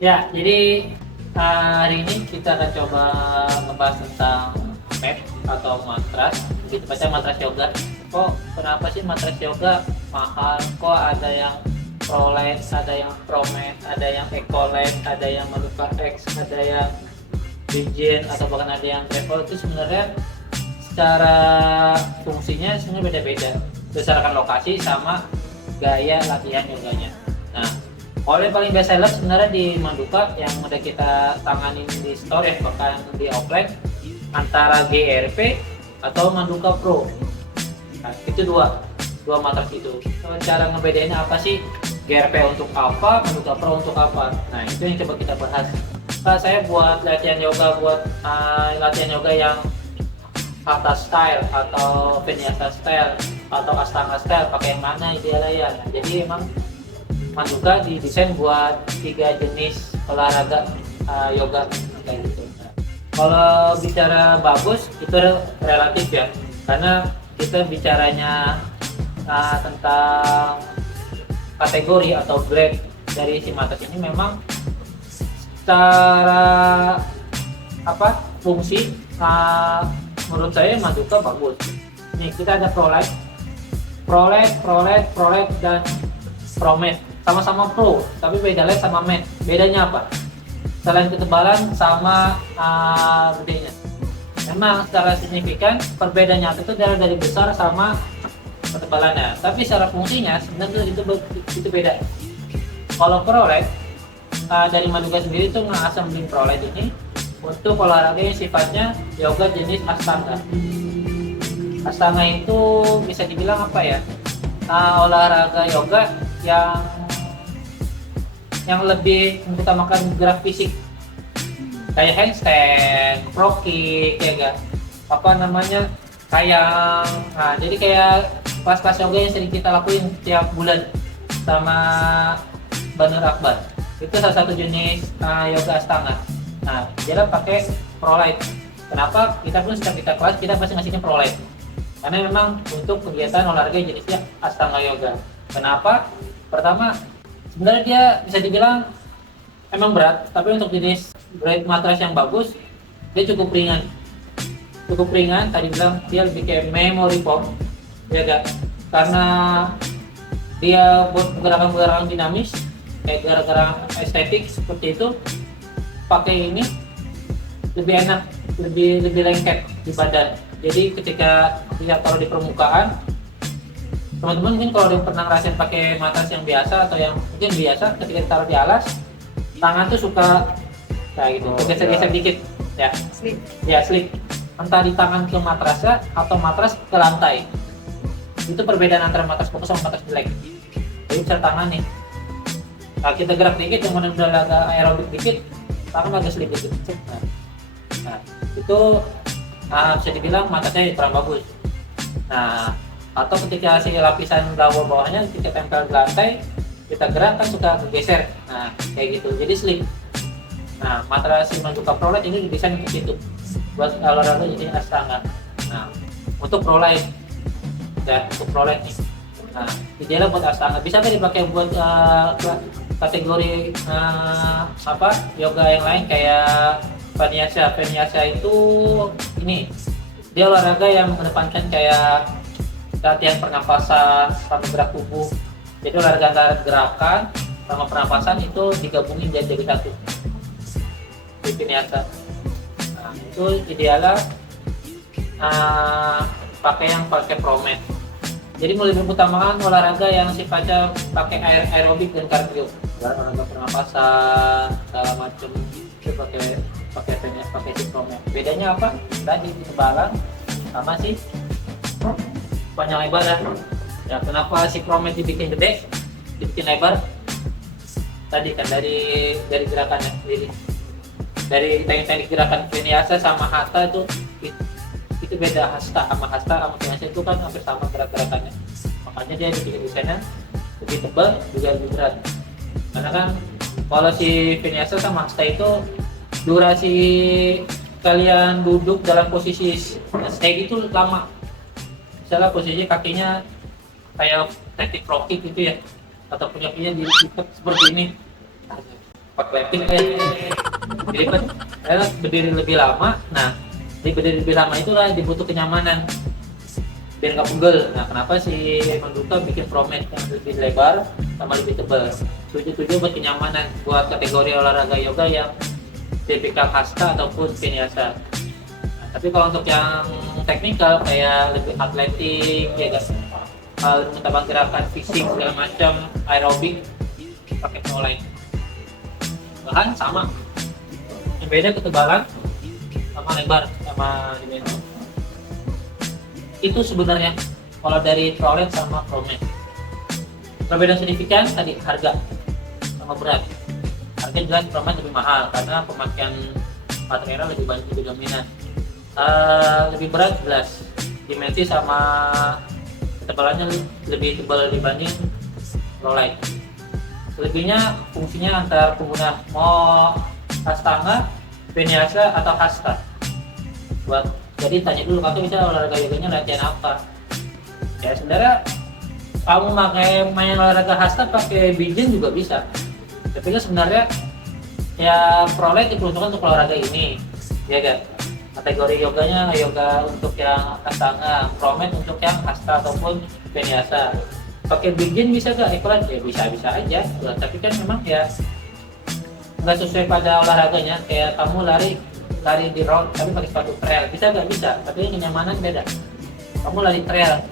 Ya, jadi hari ini kita akan coba ngebahas tentang mat atau matras. Gitu baca matras yoga. Kok kenapa sih matras yoga mahal? Kok ada yang ProLite, ada yang ProMat, ada yang EcoLite, ada yang Manuka X, ada yang Bigen atau bahkan ada yang Travel. Itu sebenarnya secara fungsinya sebenarnya beda-beda berdasarkan lokasi sama gaya latihan yoganya. Nah, kalau yang paling best seller sebenarnya di Manduka yang udah kita tanganin di store ya, bahkan di offline, antara GRP atau Manduka Pro. Nah, itu dua matras itu. Cara ngebedainnya apa sih? GRP untuk apa, Manduka Pro untuk apa? Nah, itu yang coba kita bahas. Saya buat latihan yoga, buat latihan yoga yang Hatha style atau Vinyasa style atau Astanga style, pakai yang mana idealnya ya. Nah, jadi emang Manduka didesain buat 3 jenis olahraga yoga kayak gitu. Nah, kalau bicara bagus itu relatif ya, karena kita bicaranya tentang kategori atau grade dari si matras ini memang secara fungsi menurut saya Manduka bagus. Nih kita ada ProLite dan ProMat. Sama-sama pro, tapi beda led sama mat. Bedanya apa? Selain ketebalan sama gedenya. Memang secara signifikan perbedaannya itu dari besar sama ketebalannya. Tapi secara fungsinya sebenarnya itu beda. Kalau ProLite dari Manduka sendiri itu ngasem link ProLite ini untuk olahraga yang sifatnya yoga jenis Astanga. Astanga itu bisa dibilang apa ya? Olahraga yoga yang lebih mengutamakan gerak fisik, kayak handstand, pro kick, ya gak? Jadi kayak kelas-kelas yoga yang sering kita lakuin tiap bulan sama Banur Akbar. Itu salah satu jenis yoga Astanga. Nah, dia pakai ProLite. Kenapa? Kita pun setiap kita kelas kita pasti ngasihnya ProLite. Karena memang untuk kegiatan olahraga jenisnya Astanga yoga. Kenapa? Pertama, sebenarnya dia bisa dibilang emang berat, tapi untuk jenis grade matras yang bagus, dia cukup ringan. Cukup ringan, tadi bilang dia lebih kayak memory foam, ya gak? Karena dia buat gerakan-gerakan dinamis, kayak gerakan estetik seperti itu, pakai ini lebih enak, lebih lengket di badan. Jadi ketika dia taruh di permukaan, teman-teman mungkin kalau udah pernah ngerasain pakai matras yang biasa atau yang mungkin biasa, ketika ditaruh di alas, tangan tuh suka kayak gitu, geser-geser dikit ya. Slip. Entah di tangan ke matrasnya atau matras ke lantai. Itu perbedaan antara matras fokus sama matras jelek. Jadi bisa tangan nih. Nah, kita gerak dikit, yang mana udah agak aerobik dikit, tangan agak slip dikit. Nah, itu bisa dibilang matrasnya kurang bagus. Nah, atau ketika si lapisan bawahnya kita tempel di lantai, kita gerak kan suka bergeser. Nah, kayak gitu. Jadi slip. Nah, matras Manduka ProLite ini didesain untuk itu, buat olahraga jadi Astanga. Nah, untuk ProLite nih. Nah, idealnya buat Astanga. Bisa kan dipakai buat kategori yoga yang lain kayak Vinyasa. Vinyasa itu ini dia olahraga yang mengedepankan kayak latihan pernapasan sama gerak tubuh. Jadi olahraga antara gerakan sama pernapasan itu digabungin jadi satu di Vinyasa. Nah, itu idealnya pakai ProMat. Jadi mulai mengutamakan olahraga yang sifatnya pakai aerobik dan kardio, olahraga pernapasan segala macam itu pakai si ProMat. Bedanya apa? Tadi ketebalan sama sih panjang lebar ya. Kenapa si ProMat dibikin gede, dibikin lebar? Tadi kan dari gerakannya sendiri, dari teknik gerakan Vinyasa sama Hatha itu beda. Hatha sama Vinyasa itu kan hampir sama gerakannya, makanya dia dibikin desainnya lebih tebal juga lebih berat. Karena kan kalau si Vinyasa sama Hatha itu durasi kalian duduk dalam posisi stay itu lama. Misalnya posisi kakinya kayak teknik frog kick gitu ya, atau punya kakinya diikat seperti ini. clapping jadi kan berdiri lebih lama. Nah di berdiri lebih lama itulah dibutuh kenyamanan biar nggak pegel. Nah kenapa si Manduka bikin promet yang lebih lebar sama lebih tebal, tujuh buat kenyamanan buat kategori olahraga yoga yang tipikal hasta ataupun vinyasa. Nah, tapi kalau untuk yang teknikal kayak lebih atletik ya guys, menambah gerakan fisik segala macam aerobik pakai Proline. Bahan sama, yang beda ketebalan sama lebar sama dimensi. Itu sebenarnya kalau dari Proline sama Promed. Perbedaan signifikan tadi harga sama berat. Harga jelas Promed lebih mahal karena pemakaian material lebih banyak, lebih dominan. Lebih berat jelas, dimensi sama ketebalannya lebih tebal dibanding Proline. Selebihnya fungsinya antar pengguna mau Astanga, Vinyasa atau Hasta. Jadi tanya dulu kamu bisa olahraga yoganya latihan apa? Ya sebenarnya kamu main olahraga Hasta pakai Bijen juga bisa. Tapi kan sebenarnya ya Proline diperuntukkan untuk olahraga ini, ya kan? Kategori yoganya yoga untuk yang Astanga, Promed untuk yang Hasta ataupun Vinyasa. Pakai Bijen bisa gak iklan? Ya bisa aja. Tapi kan memang ya nggak sesuai pada olahraganya. Kayak kamu lari di road tapi pakai sepatu trail bisa nggak? Bisa, tapi kenyamanan beda. Kamu lari trail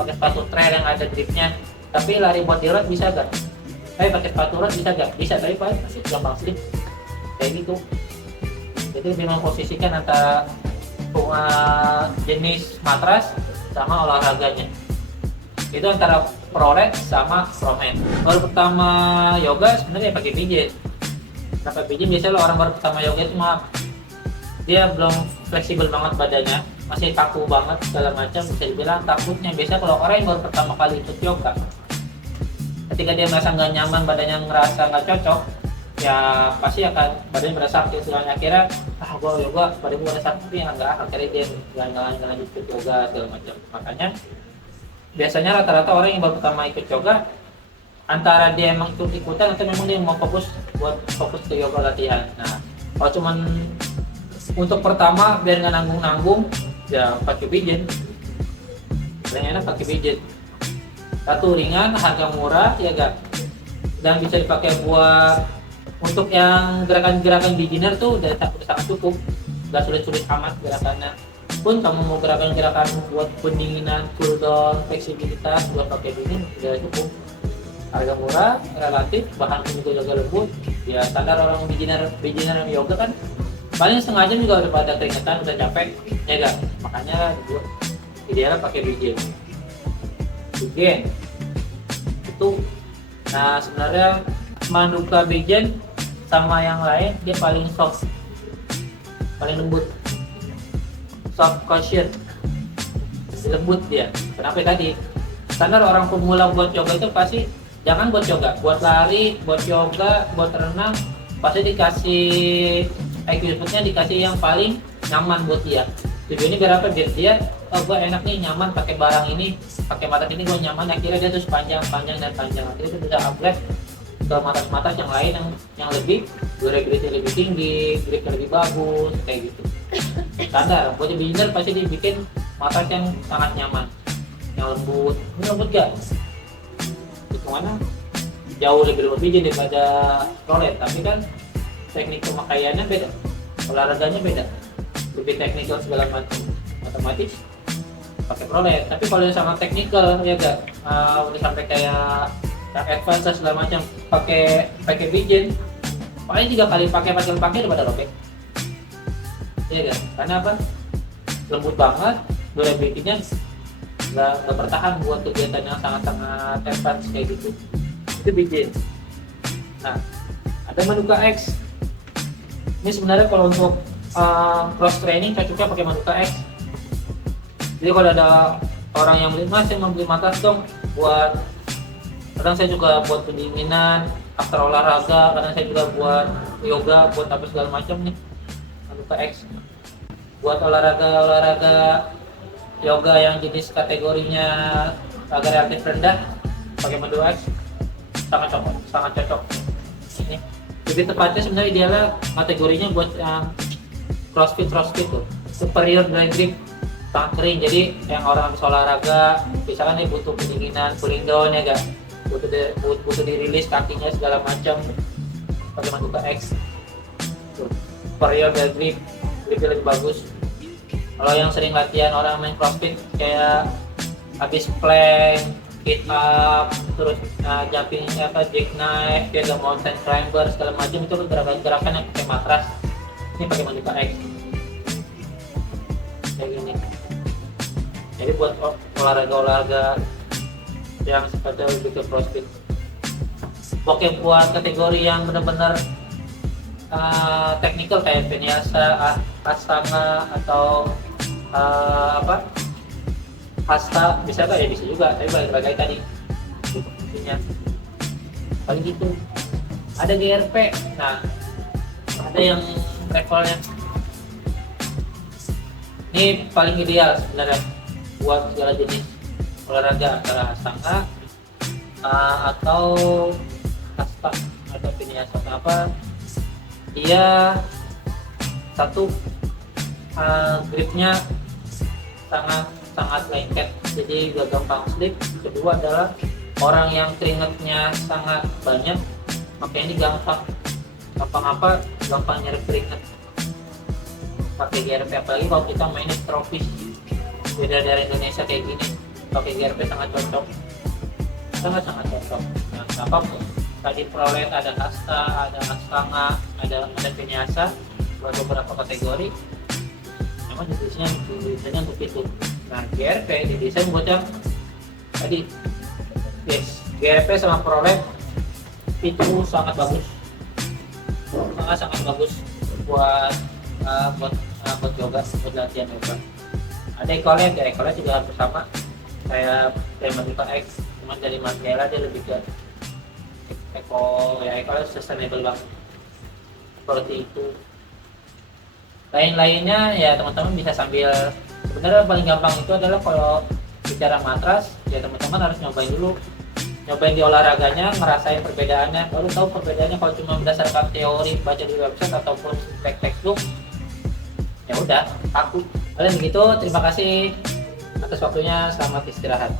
pakai sepatu trail yang ada gripnya, tapi lari buat di road bisa nggak? Pakai sepatu road bisa nggak? Bisa, tapi masih gampang slip kayak gitu. Jadi lebih memposisikan antara jenis matras sama olahraganya. Itu antara Proline sama Promed. Baru pertama yoga sebenarnya pakai Bijen. Kenapa Bijen? Biasanya orang baru pertama yoga itu dia belum fleksibel banget badannya, masih kaku banget segala macam, bisa dibilang takutnya. Biasanya kalau orang yang baru pertama kali ikut yoga, ketika dia merasa nggak nyaman, badannya ngerasa nggak cocok, ya pasti akan badannya berasa sakit. Soalnya akhirnya gua yoga badan gua ada sakit, ya nggak, akhirnya dia nggak lanjut ikut yoga segala macam. Makanya biasanya rata-rata orang yang baru pertama ikut yoga antara dia emang ikut-ikutan atau memang dia mau fokus ke yoga latihan. Nah kalau cuman untuk pertama biar nggak nanggung ya pakai Bijen. Paling enak pakai Bijen. Satu ringan, harga murah ya gak, dan bisa dipakai buat untuk yang gerakan-gerakan beginner tuh udah sangat cukup, nggak sulit-sulit amat gerakannya. Pun kamu mau gerakan-gerakan buat pendinginan, cool down, fleksibilitas buat pakai Bijen udah cukup. Harga murah, relatif, bahan juga lembut. Ya standar orang beginner yoga kan paling setengah jam juga udah pada keringetan, udah capek, ya gak? Makanya dibuat idealnya pakai Bijen. Itu. Nah sebenarnya Manduka Bijen sama yang lain dia paling soft, paling lembut, soft cushion, lembut dia. Kenapa tadi? Standar orang pemula buat yoga itu pasti jangan buat yoga, buat lari, buat yoga, buat renang, pasti dikasih equipmentnya, dikasih yang paling nyaman buat dia. Tujuannya biar apa? Biar dia, gue enak nih, nyaman pakai barang ini, pakai mata ini gue nyaman. Akhirnya dia terus panjang. Akhirnya dia bisa upgrade ke matas yang lain yang lebih durability lebih tinggi, grip lebih bagus, kayak gitu. Standar buat beginner pasti dibikin matas yang sangat nyaman, yang lembut. Ini lembut gak? Mana jauh lebih lembut Bijen daripada Proline, tapi kan teknik pemakaiannya beda, olahraganya beda, lebih teknikal segala macam, otomatis pakai Proline. Tapi kalau yang sangat teknikal ya gak, udah sampai kayak advance segala macam, pakai Bijen paling 3 kali pakai udah pada robek, ya kan? Karena apa? Lembut banget, durability-nya nggak bertahan buat kegiatan yang sangat-sangat advance kayak gitu. Itu Bijen. Nah ada Manduka X. Ini sebenarnya kalau untuk cross training cocoknya pakai Manduka X. Jadi kalau ada orang yang beli, mas saya mau beli matras dong buat, kadang saya juga buat pendinginan after olahraga, kadang saya juga buat yoga, buat apa segala macam nih, Manduka X. Buat olahraga yoga yang jenis kategorinya agak relatif rendah pakai Manduka X sangat cocok. Ini lebih tepatnya sebenarnya idealnya kategorinya buat yang crossfit tuh, superior dry grip, sangat kering. Jadi yang orang habis olahraga misalkan nih butuh pendinginan, cooling down ya gak, butuh dirilis kakinya segala macam, pakai Manuka X tuh, superior dry grip, gripnya lebih bagus. Kalau yang sering latihan orang main crossfit kayak habis plank, sit up, terus jumping jackknife, dia gak mountain climber segala macam, itu gerakan yang pakai matras. Ini pakai Manuka X kayak gini. Jadi buat olahraga yang sifatnya lebih ke crossfit. Oke, buat kategori yang benar-benar teknikal kayak vinyasa, ashtanga atau hasta, bisa gak ya, bisa juga, tapi balik lagi tadi fungsinya paling gitu. Ada GRP, nah ada yang levelnya ini paling ideal sebenarnya buat segala jenis olahraga, antara ashtanga atau hasta atau vinyasa. Kenapa? Dia satu, gripnya sangat lengket, jadi gak gampang slip. Kedua adalah orang yang keringatnya sangat banyak, makanya ini gampang nyerap keringat pakai GRP. Apalagi kalau kita mainnya tropis, beda dari Indonesia kayak gini, pakai GRP sangat cocok. Nah, apapun tadi prolet, ada hasta, ada ashtanga, ada vinyasa, buat beberapa kategori memang didesainnya untuk itu. Nah, GRP didesain buat yang tadi, yes, GRP sama prolet itu sangat bagus buat yoga, buat latihan yoga. Ada ekolnya juga hampir sama kayak Manuka X, cuma dari materialnya dia lebih ke ekolnya sustainable banget seperti itu. Lain-lainnya ya teman-teman bisa sambil, sebenarnya paling gampang itu adalah kalau bicara matras ya teman-teman harus nyobain di olahraganya, ngerasain perbedaannya, baru tahu perbedaannya. Kalau cuma berdasarkan teori baca di website ataupun textbook, ya udah aku. Kalian begitu, terima kasih atas waktunya, selamat istirahat.